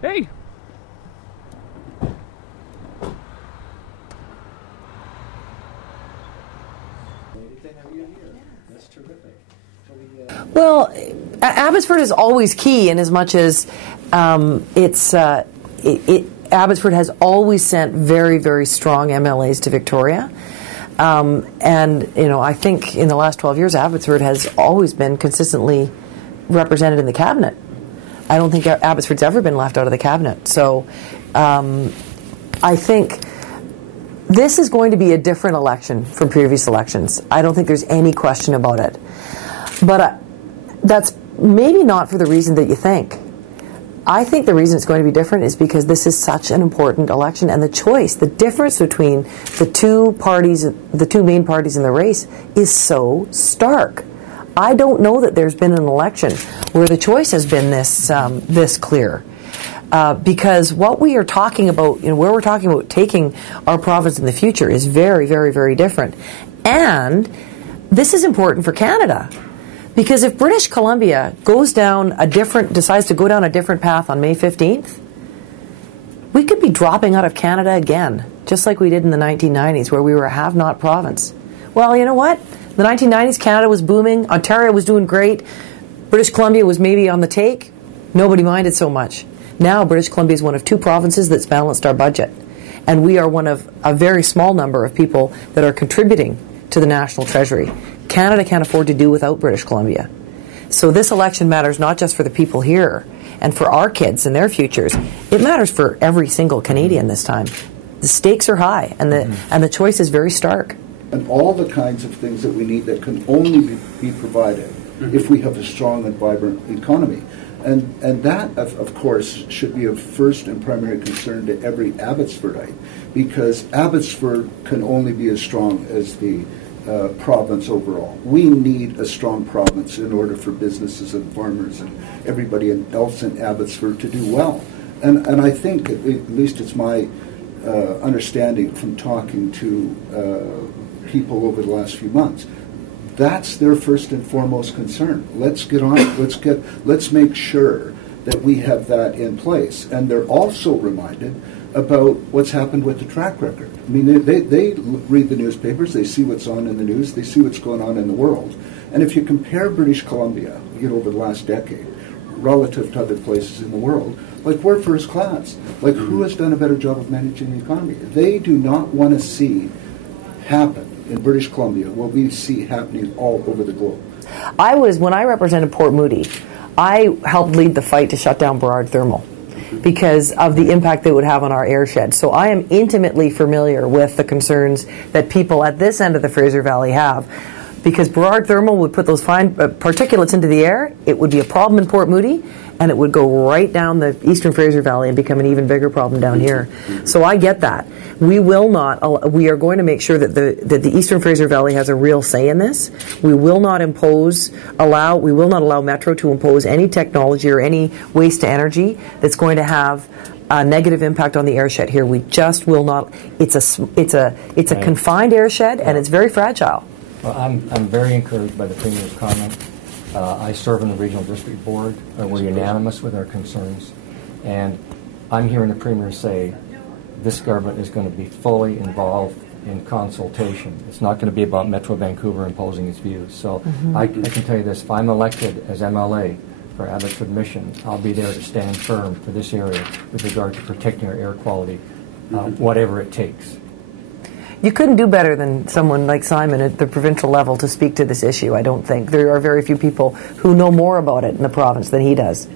Hey. Well, Abbotsford is always key in as much as Abbotsford has always sent very, very strong MLAs to Victoria. And, you know, I think in the last 12 years, Abbotsford has always been consistently represented in the cabinet. I don't think Abbotsford's ever been left out of the cabinet. So I think this is going to be a different election from previous elections. I don't think there's any question about it. But that's maybe not for the reason that you think. I think the reason it's going to be different is because this is such an important election, and the choice, the difference between the two parties, the two main parties in the race, is so stark. I don't know that there's been an election where the choice has been this clear. Because what we are talking about, you know, where we're talking about taking our province in the future is very, very, very different. And this is important for Canada. Because if British Columbia decides to go down a different path on May 15th, we could be dropping out of Canada again, just like we did in the 1990s, where we were a have-not province. Well, you know what? In the 1990s, Canada was booming, Ontario was doing great, British Columbia was maybe on the take. Nobody minded so much. Now, British Columbia is one of two provinces that's balanced our budget. And we are one of a very small number of people that are contributing to the national treasury. Canada can't afford to do without British Columbia. So this election matters not just for the people here and for our kids and their futures. It matters for every single Canadian this time. The stakes are high, and the choice is very stark. And all the kinds of things that we need that can only be provided if we have a strong and vibrant economy. And that, of course, should be of first and primary concern to every Abbotsfordite, because Abbotsford can only be as strong as the province overall. We need a strong province in order for businesses and farmers and everybody else in Abbotsford to do well. And I think, at least it's my understanding from talking to people over the last few months, that's their first and foremost concern. Let's get on it. Let's make sure that we have that in place. And they're also reminded about what's happened with the track record. I mean, they read the newspapers, they see what's on in the news, they see what's going on in the world. And if you compare British Columbia, over the last decade, relative to other places in the world, like, we're first class. Like, who has done a better job of managing the economy? They do not want to see happen in British Columbia what we see happening all over the globe. When I represented Port Moody, I helped lead the fight to shut down Burrard Thermal, because of the impact they would have on our airshed. So I am intimately familiar with the concerns that people at this end of the Fraser Valley have. Because Burrard Thermal would put those fine particulates into the air, it would be a problem in Port Moody, and it would go right down the eastern Fraser Valley and become an even bigger problem down here. So I get that. We are going to make sure that the eastern Fraser Valley has a real say in this. We will not allow Metro to impose any technology or any waste to energy that's going to have a negative impact on the airshed here. We just will not. It's a confined airshed, and it's very fragile. Well, I'm very encouraged by the Premier's comment. I serve on the Regional District Board. We're unanimous with our concerns. And I'm hearing the Premier say this government is going to be fully involved in consultation. It's not going to be about Metro Vancouver imposing its views. So I can tell you this, if I'm elected as MLA for Abbotsford Mission, I'll be there to stand firm for this area with regard to protecting our air quality, whatever it takes. You couldn't do better than someone like Simon at the provincial level to speak to this issue, I don't think. There are very few people who know more about it in the province than he does.